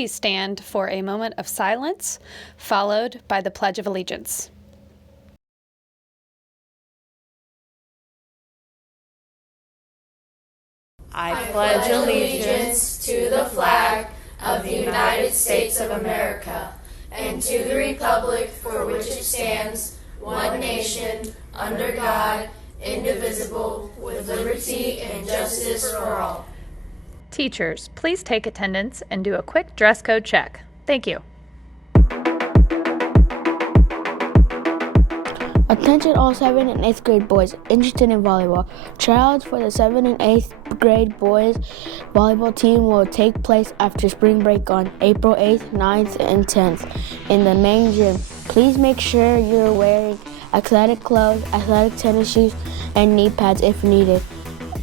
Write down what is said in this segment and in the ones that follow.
please stand for a moment of silence, followed by the Pledge of Allegiance. I pledge allegiance to the flag of the United States of America and to the republic for which it stands, one nation, under God, indivisible, with liberty and justice for all. Teachers, please take attendance and do a quick dress code check. Thank you. Attention all 7th and 8th grade boys interested in volleyball. Tryouts for the 7th and 8th grade boys volleyball team will take place after spring break on April 8th, 9th, and 10th in the main gym. Please make sure you're wearing athletic clothes, athletic tennis shoes, and knee pads if needed.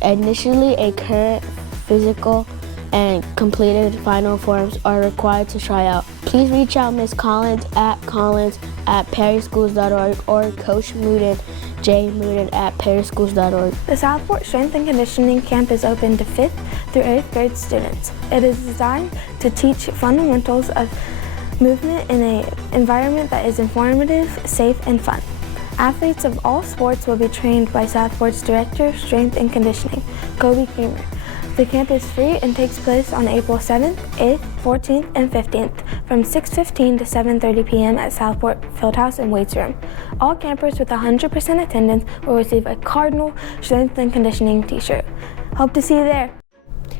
Initially, a current physical and completed final forms are required to try out. Please reach out Ms. Collins@perryschools.org or Coach Mooden, J. Mooden @perryschools.org. The Southport Strength and Conditioning Camp is open to 5th through 8th grade students. It is designed to teach fundamentals of movement in an environment that is informative, safe, and fun. Athletes of all sports will be trained by Southport's Director of Strength and Conditioning, Kobe Kramer. The camp is free and takes place on April 7th, 8th, 14th, and 15th from 6:15 to 7:30 p.m. at Southport Fieldhouse and Weights Room. All campers with 100% attendance will receive a Cardinal Strength and Conditioning t-shirt. Hope to see you there.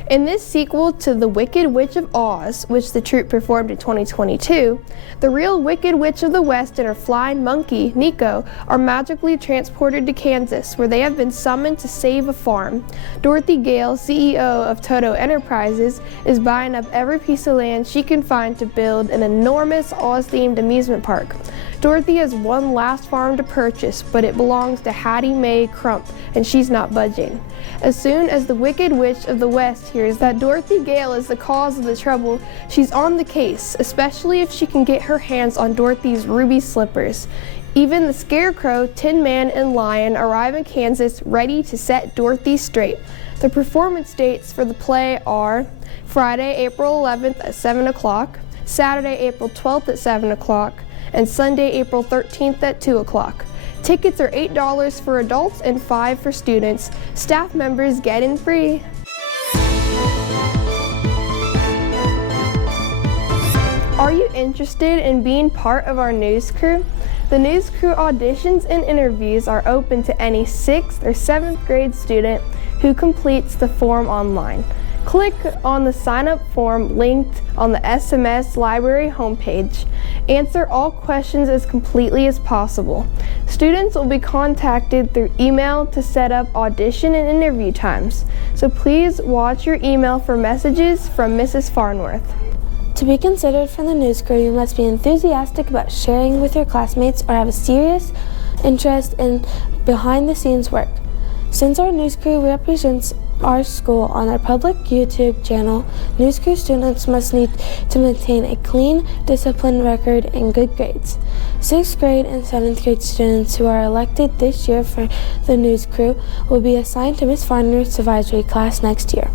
In this sequel to The Wicked Witch of Oz, which the troupe performed in 2022, the real Wicked Witch of the West and her flying monkey, Nico, are magically transported to Kansas, where they have been summoned to save a farm. Dorothy Gale, CEO of Toto Enterprises, is buying up every piece of land she can find to build an enormous Oz-themed amusement park. Dorothy has one last farm to purchase, but it belongs to Hattie Mae Crump, and she's not budging. As soon as the Wicked Witch of the West hears that Dorothy Gale is the cause of the trouble, she's on the case, especially if she can get her hands on Dorothy's ruby slippers. Even the Scarecrow, Tin Man, and Lion arrive in Kansas ready to set Dorothy straight. The performance dates for the play are Friday, April 11th at 7 o'clock, Saturday, April 12th at 7 o'clock, and Sunday, April 13th at 2 o'clock. Tickets are $8 for adults and $5 for students. Staff members get in free. Are you interested in being part of our news crew? The news crew auditions and interviews are open to any 6th or 7th grade student who completes the form online. Click on the sign-up form linked on the SMS library homepage. Answer all questions as completely as possible. Students will be contacted through email to set up audition and interview times, so please watch your email for messages from Mrs. Farnworth. To be considered for the news crew, you must be enthusiastic about sharing with your classmates or have a serious interest in behind-the-scenes work. Since our news crew represents our school on our public YouTube channel, news crew students must need to maintain a clean, disciplined record and good grades. 6th grade and 7th grade students who are elected this year for the news crew will be assigned to Ms. Farnworth's advisory class next year.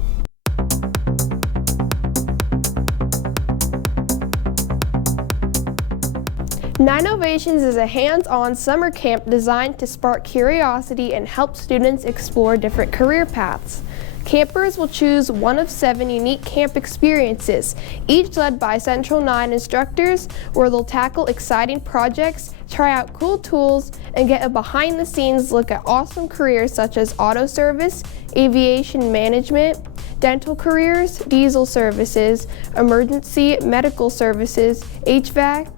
Nine Ovations is a hands-on summer camp designed to spark curiosity and help students explore different career paths. Campers will choose one of 7 unique camp experiences, each led by Central 9 instructors, where they'll tackle exciting projects, try out cool tools, and get a behind-the-scenes look at awesome careers such as auto service, aviation management, dental careers, diesel services, emergency medical services, HVAC,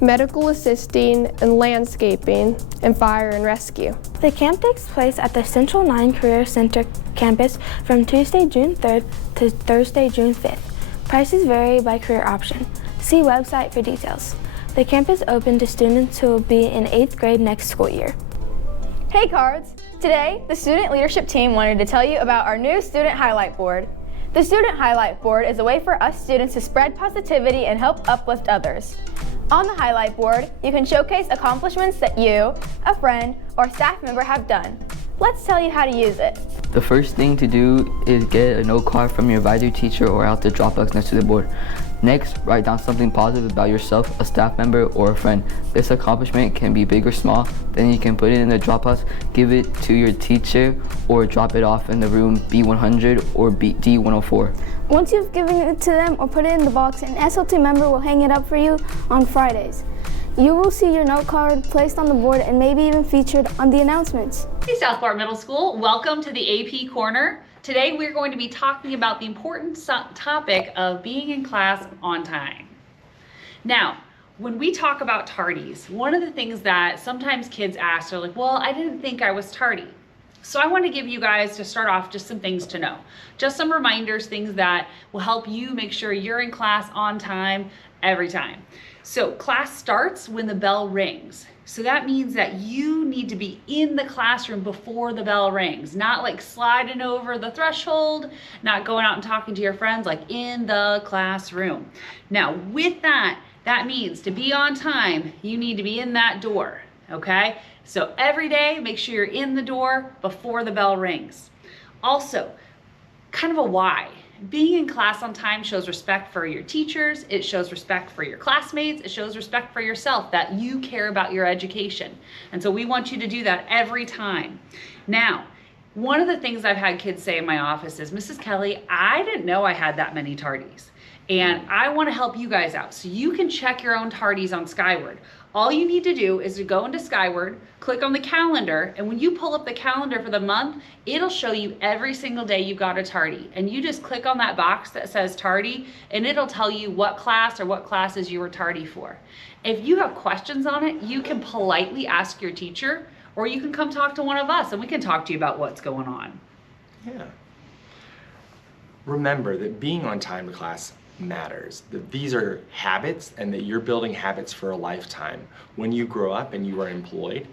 medical assisting, and landscaping, and fire and rescue. The camp takes place at the Central 9 Career Center campus from Tuesday, June 3rd to Thursday, June 5th. Prices vary by career option. See website for details. The camp is open to students who will be in 8th grade next school year. Hey Cards! Today, the student leadership team wanted to tell you about our new Student Highlight Board. The Student Highlight Board is a way for us students to spread positivity and help uplift others. On the highlight board, you can showcase accomplishments that you, a friend, or staff member have done. Let's tell you how to use it. The first thing to do is get a note card from your advisory teacher or out the Dropbox next to the board. Next, write down something positive about yourself, a staff member, or a friend. This accomplishment can be big or small. Then you can put it in the Dropbox, give it to your teacher, or drop it off in the room B100 or D104. Once you've given it to them or put it in the box, an SLT member will hang it up for you on Fridays. You will see your note card placed on the board and maybe even featured on the announcements. Hey Southport Middle School, welcome to the AP Corner. Today we're going to be talking about the important topic of being in class on time. Now, when we talk about tardies, one of the things that sometimes kids ask are like, well, I didn't think I was tardy. So I want to give you guys, to start off, just some things to know. Just some reminders, things that will help you make sure you're in class on time every time. So class starts when the bell rings. So that means that you need to be in the classroom before the bell rings, not like sliding over the threshold, not going out and talking to your friends, like in the classroom. Now with that, that means to be on time, you need to be in that door, okay? So every day, make sure you're in the door before the bell rings. Also, kind of a why. Being in class on time shows respect for your teachers, it shows respect for your classmates, it shows respect for yourself, that you care about your education. And so we want you to do that every time. Now, one of the things I've had kids say in my office is, Mrs. Kelly, I didn't know I had that many tardies. And I want to help you guys out. So you can check your own tardies on Skyward. All you need to do is to go into Skyward, click on the calendar, and when you pull up the calendar for the month, it'll show you every single day you got a tardy. And you just click on that box that says tardy, and it'll tell you what class or what classes you were tardy for. If you have questions on it, you can politely ask your teacher, or you can come talk to one of us and we can talk to you about what's going on. Yeah. Remember that being on time to class matters, that these are habits and that you're building habits for a lifetime. When you grow up and you are employed,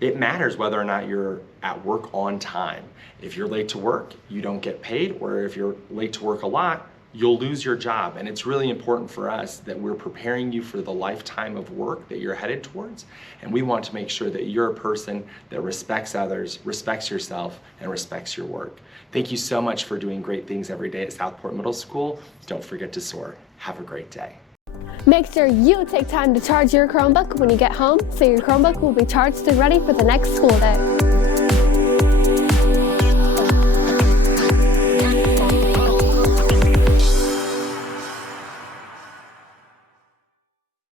it matters whether or not you're at work on time. If you're late to work, you don't get paid, or if you're late to work a lot, you'll lose your job. And it's really important for us that we're preparing you for the lifetime of work that you're headed towards. And we want to make sure that you're a person that respects others, respects yourself, and respects your work. Thank you so much for doing great things every day at Southport Middle School. Don't forget to soar. Have a great day. Make sure you take time to charge your Chromebook when you get home so your Chromebook will be charged and ready for the next school day.